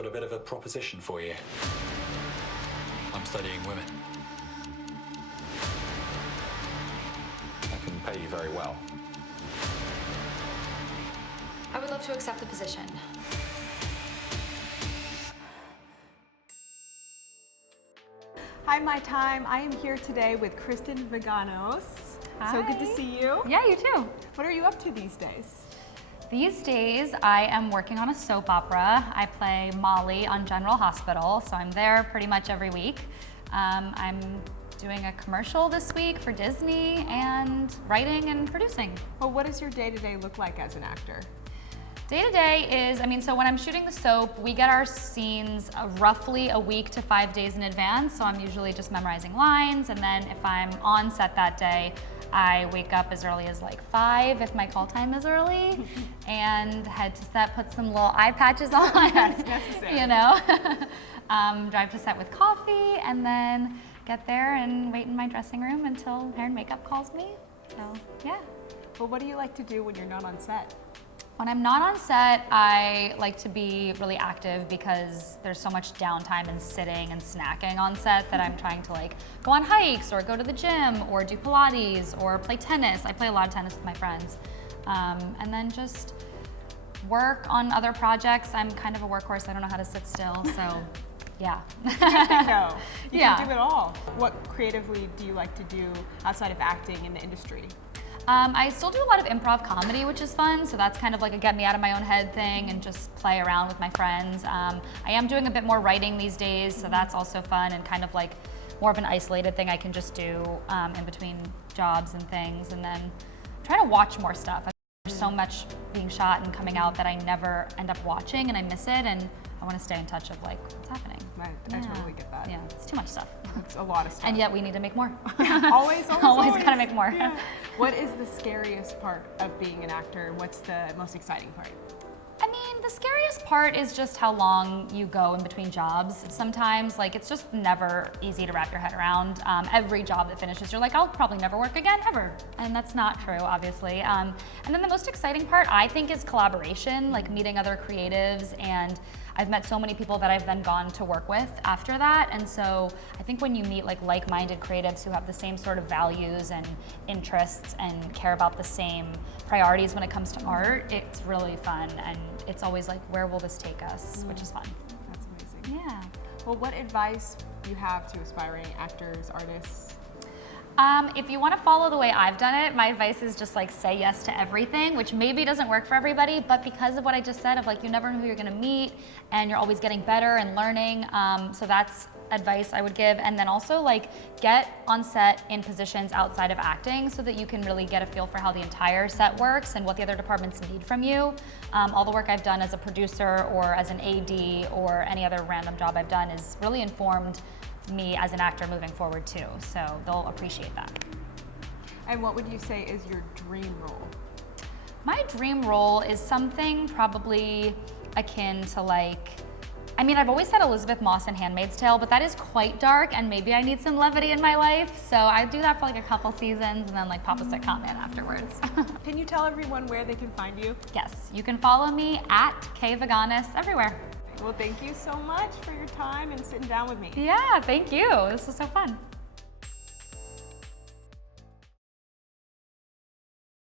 got a bit of a proposition for you. I'm studying women. I can pay you very well. I would love to accept the position. Hi, MyTime. I am here today with Kristen Vaganos. Hi. So good to see you. Yeah, you too. What are you up to these days? These days, I am working on a soap opera. I play Molly on General Hospital, so I'm there pretty much every week. I'm doing a commercial this week for Disney and writing and producing. Well, what does your day-to-day look like as an actor? Day to day is, so when I'm shooting the soap, we get our scenes roughly a week to 5 days in advance. So I'm usually just memorizing lines. And then if I'm on set that day, I wake up as early as like 5 if my call time is early and head to set, put some little eye patches on, That's necessary. you know, drive to set with coffee and then get there and wait in my dressing room until hair and makeup calls me. So yeah. Well, what do you like to do when you're not on set? When I'm not on set, I like to be really active because there's so much downtime and sitting and snacking on set that I'm trying to like go on hikes or go to the gym or do Pilates or play tennis. I play a lot of tennis with my friends. And then just work on other projects. I'm kind of a workhorse. I don't know how to sit still, so yeah. No, you Yeah. can do it all. What creatively do you like to do outside of acting in the industry? I still do a lot of improv comedy, which is fun. So that's kind of like a get me out of my own head thing and just play around with my friends. I am doing a bit more writing these days, so that's also fun and kind of like more of an isolated thing I can just do in between jobs and things. And then trying to watch more stuff. There's so much being shot and coming out that I never end up watching and I miss it. And I want to stay in touch of like what's happening. I totally get that. Yeah, it's too much stuff. It's a lot of stuff. And yet we need to make more. Always Gotta make more. Yeah. What is the scariest part of being an actor? What's the most exciting part? I mean, the scariest part is just how long you go in between jobs. Sometimes, like, it's just never easy to wrap your head around. Every job that finishes, you're like, I'll probably never work again, ever. And that's not true, obviously. And then the most exciting part, I think, is collaboration, like meeting other creatives. And I've met so many people that I've then gone to work with after that. And so I think when you meet like-minded creatives who have the same sort of values and interests and care about the same priorities when it comes to art, it's really fun. And it's always like, where will this take us? Which is fun. That's amazing. Yeah. Well, what advice do you have to aspiring actors, artists? If you want to follow the way I've done it, my advice is just like say yes to everything, which maybe doesn't work for everybody, but because of what I just said of like you never know who you're going to meet and you're always getting better and learning, so that's advice I would give. And then also like get on set in positions outside of acting so that you can really get a feel for how the entire set works and what the other departments need from you. All the work I've done as a producer or as an AD or any other random job I've done is really informed me as an actor moving forward too, so they'll appreciate that. And what would you say is your dream role? My dream role is something probably akin to like, I've always said Elizabeth Moss in Handmaid's Tale, but that is quite dark and maybe I need some levity in my life, so I do that for like a couple seasons and then like pop a sitcom in afterwards. Can you tell everyone where they can find you? Yes, you can follow me at Vaganos everywhere. Well, thank you so much for your time and sitting down with me. Yeah, thank you. This was so fun.